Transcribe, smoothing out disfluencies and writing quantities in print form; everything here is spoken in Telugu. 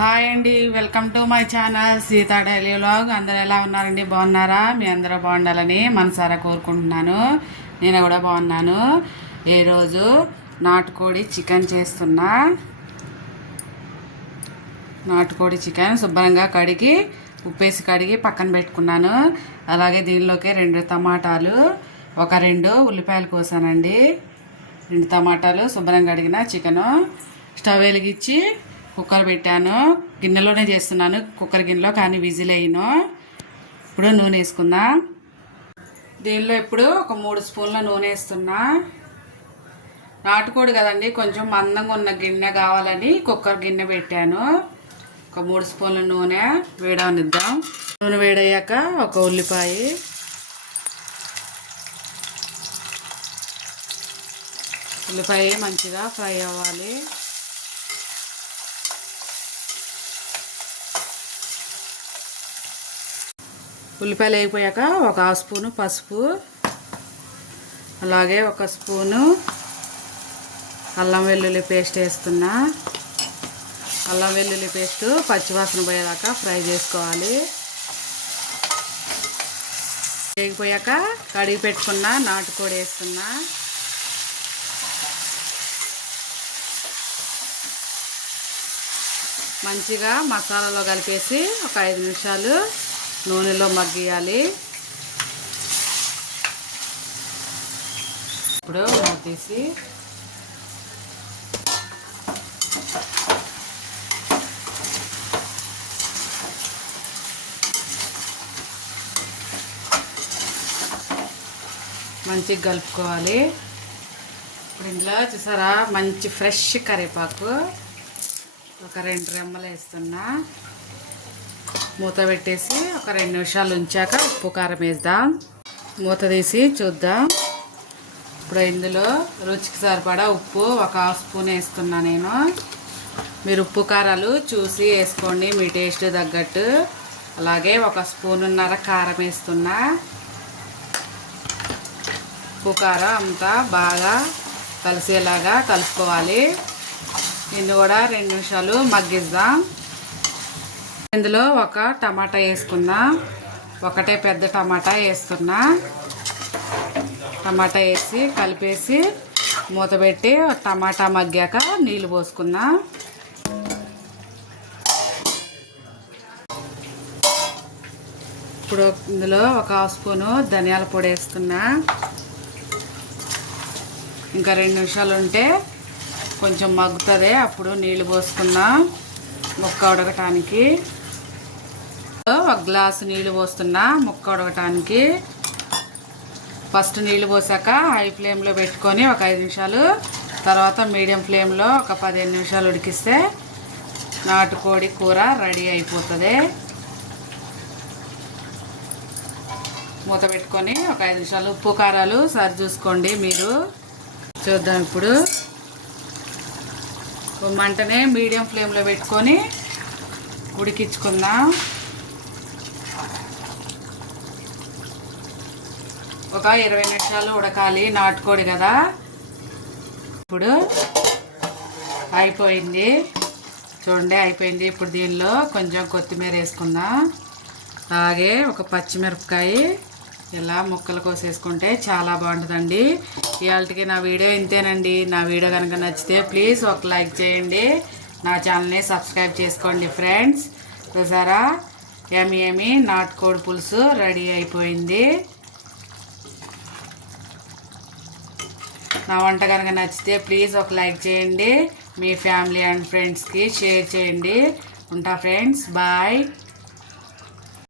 హాయ్ అండి, welcome to my channel Sita daily vlog. అందరూ ఎలా ఉన్నారండి? బాగున్నారా? మీ అందరూ బాగుండాలని మనసారా కోరుకుంటున్నాను. నేను కూడా బాగున్నాను. ఈరోజు నాటుకోడి చికెన్ చేస్తున్నా. నాటుకోడి చికెన్ శుభ్రంగా కడిగి ఉప్పేసి కడిగి పక్కన పెట్టుకున్నాను. అలాగే దీనిలోకి 2 టమాటాలు, ఒక 2 ఉల్లిపాయలు కోసానండి. 2 టమాటాలు, శుభ్రంగా కడిగిన చికెను. స్టవ్ వెలిగించి కుక్కర్ పెట్టాను. గిన్నెలోనే చేస్తున్నాను, కుక్కర్ గిన్నెలో, కానీ విజిల్ అయ్యాను. ఇప్పుడు నూనె వేసుకుందాం. దీనిలో ఇప్పుడు ఒక 3 స్పూన్ల నూనె వేస్తున్నా. నాటుకోడి కదండి, కొంచెం మందంగా ఉన్న గిన్నె కావాలని కుక్కర్ గిన్నె పెట్టాను. ఒక 3 స్పూన్ల నూనె వేడవనిద్దాం. నూనె వేడయ్యాక ఒక ఉల్లిపాయ, ఉల్లిపాయ మంచిగా ఫ్రై అవ్వాలి. ఉల్లిపాయలు వేగిపోయాక ఒక 1/2 స్పూను పసుపు, అలాగే 1 స్పూను అల్లం వెల్లుల్లి పేస్ట్ వేస్తున్నా. అల్లం వెల్లుల్లి పేస్ట్ పచ్చివాసన పోయేదాకా ఫ్రై చేసుకోవాలి. వేగిపోయాక కడిగి పెట్టుకున్న నాటుకోడి వేస్తున్నా. మంచిగా మసాలాలో కలిపేసి ఒక 5 నిమిషాలు నూనెలో మగ్గియాలి. ఇప్పుడు తీసి మంచిగా కలుపుకోవాలి. ఇప్పుడు ఇందులో చూసారా, మంచి ఫ్రెష్ కరివేపాకు ఒక 2 రెమ్మలు వేస్తున్నా. మూత పెట్టేసి ఒక 2 నిమిషాలు ఉంచాక ఉప్పు కారం వేద్దాం. మూత తీసి చూద్దాం. ఇప్పుడు ఇందులో రుచికి సరిపడా ఉప్పు ఒక 1/2 స్పూన్ వేస్తున్నా నేను. మీరు ఉప్పు కారాలు చూసి వేసుకోండి, మీ టేస్ట్ తగ్గట్టు. అలాగే 1 స్పూనున్నర కారం వేస్తున్నా. ఉప్పు కారం అంతా బాగా కలిసేలాగా కలుపుకోవాలి. దీన్ని కూడా 2 నిమిషాలు మగ్గిద్దాం. ఇందులో ఒక టమాటా వేసుకుందాం. ఒకటే పెద్ద టమాటా వేస్తున్నా. టమాటా వేసి కలిపేసి మూత పెట్టి టమాటా మగ్గాక నీళ్ళు పోసుకుందాం. ఇప్పుడు ఇందులో ఒక 1/2 స్పూను ధనియాల పొడి వేస్తున్నా. ఇంకా 2 నిమిషాలు ఉంటే కొంచెం మగ్గుతుంది, అప్పుడు నీళ్ళు పోసుకుందాం ముక్క ఉడకటానికి. 1 గ్లాసు నీళ్ళు పోస్తున్నా ముక్క ఉడకటానికి. ఫస్ట్ నీళ్ళు పోసాక హై ఫ్లేమ్లో పెట్టుకొని ఒక 5 నిమిషాలు, తర్వాత మీడియం ఫ్లేమ్లో ఒక 15 నిమిషాలు ఉడికిస్తే నాటుకోడి కూర రెడీ అయిపోతుంది. మూత పెట్టుకొని ఒక 5 నిమిషాలు ఉప్పు కారాలు సరి చూసుకోండి మీరు. చూద్దాం. ఇప్పుడు మంటనే మీడియం ఫ్లేమ్లో పెట్టుకొని ఉడికించుకుందాం. ఒక 20 నిమిషాలు ఉడకాలి, నాటుకోడి కదా. ఇప్పుడు అయిపోయింది, చూడండి అయిపోయింది. ఇప్పుడు దీనిలో కొంచెం కొత్తిమీర వేసుకుందాం. అలాగే ఒక పచ్చిమిరపకాయ ఇలా ముక్కలు కోసేసుకుంటే చాలా బాగుంటుందండి. ఇవాళకి నా వీడియో ఇంతేనండి. నా వీడియో కనుక నచ్చితే ప్లీజ్ ఒక లైక్ చేయండి. నా ఛానల్ని సబ్స్క్రైబ్ చేసుకోండి ఫ్రెండ్స్. చూసారా, యమ్మీ నాటుకోడి పులుసు రెడీ అయిపోయింది. నా వంట కనుక నచ్చితే ప్లీజ్ ఒక లైక్ చేయండి. మీ ఫ్యామిలీ అండ్ ఫ్రెండ్స్కి షేర్ చేయండి. ఉంటా ఫ్రెండ్స్, బాయ్.